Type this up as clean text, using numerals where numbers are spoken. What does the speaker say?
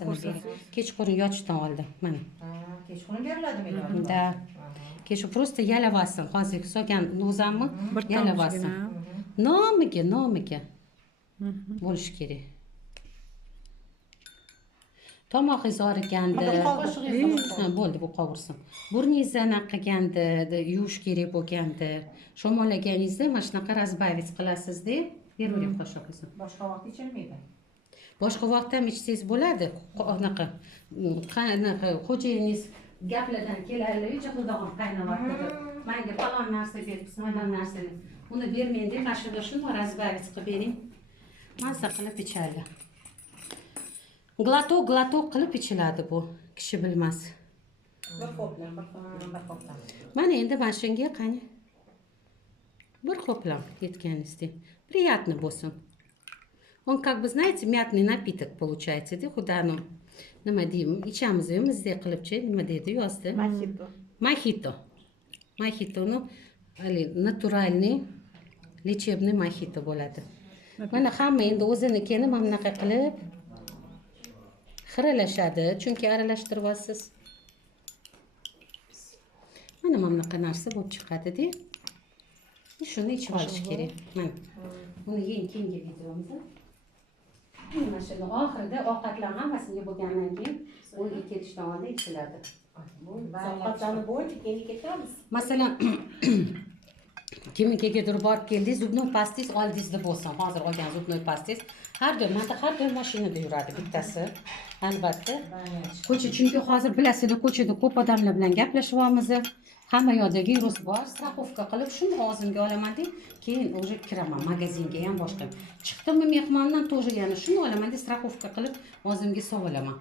nimmasini bering. Kechqurun yotishdan oldin. Mana. Kechqurun beriladimi ilon? Da. Kecha просто yalavasin. Hozir solgan nozamni yalavasin. Nomiga bo'lish kerak. Tomog'ingiz og'riganda, bo'ldi, bu qovursin. Burningizni qilganda, yuvish kerak bo'lganda, shamollaganingizda mana shunaqa razbavец qilasizda, beravering qoshiqingizni. Boshqa vaqt ichilmaydi. Boshqa vaqtda ham ichsangiz bo'ladi. Anaqa xo'jayingiz gaplardan keladilar, jig'ildog'im qayna vaqtida. Menga falon narsa ber, falon narsa ber. Uni bermang deb, mana shuni razbavец qilib bering. Mazza qilib ichadi. Glatok qilib ichiladi bu. Kishi bilmas. Bir xo'plam. Mana endi mana shunga qani. Bir xo'plam yetganingizda. Приятно bo'lsin. Он как бы, знаете, mятный напиток получается, да, куда ну, nima deyman, ichamiz, bizda qilibchi, nima deydi, yozdi. Mojito. Ну, натуральный, лечебный mojito bo'ladi. Mana hamma endi o'zinikini mana bunaqa qilib xiralashadi, chunki aralashtiryapsiz. Mana bunaqa narsa bo'lib chiqadi-da. Shuni ichib olish kerak. Mana. Buni keyingi videomizda. Mana shuni oxirida ovqatlar hammasiga bo'lgandan keyin o'yga ketishdan oldin ichiladi. Ovqatlarni bo'ldi, keyin ketamiz. Masalan, kimnikigadir borib keldingiz, zubnoy pastingiz oldingizda bo'lsin. Hozir olgan zubnoy pastingiz har doim mashinada yuradi bittasi. Albatta. Chunki hozir bilasizlar, ko'chada ko'p odamlar bilan gaplashyapmiz. Hamma yoqda virus bor, страховка qilib shuni og'zimga olaman deb, keyin уже kiraman magazinga ham boshqa. Chiqdimmi mehmondan тоже yana shuni olaman deb, страховка qilib og'zimga sovolaman.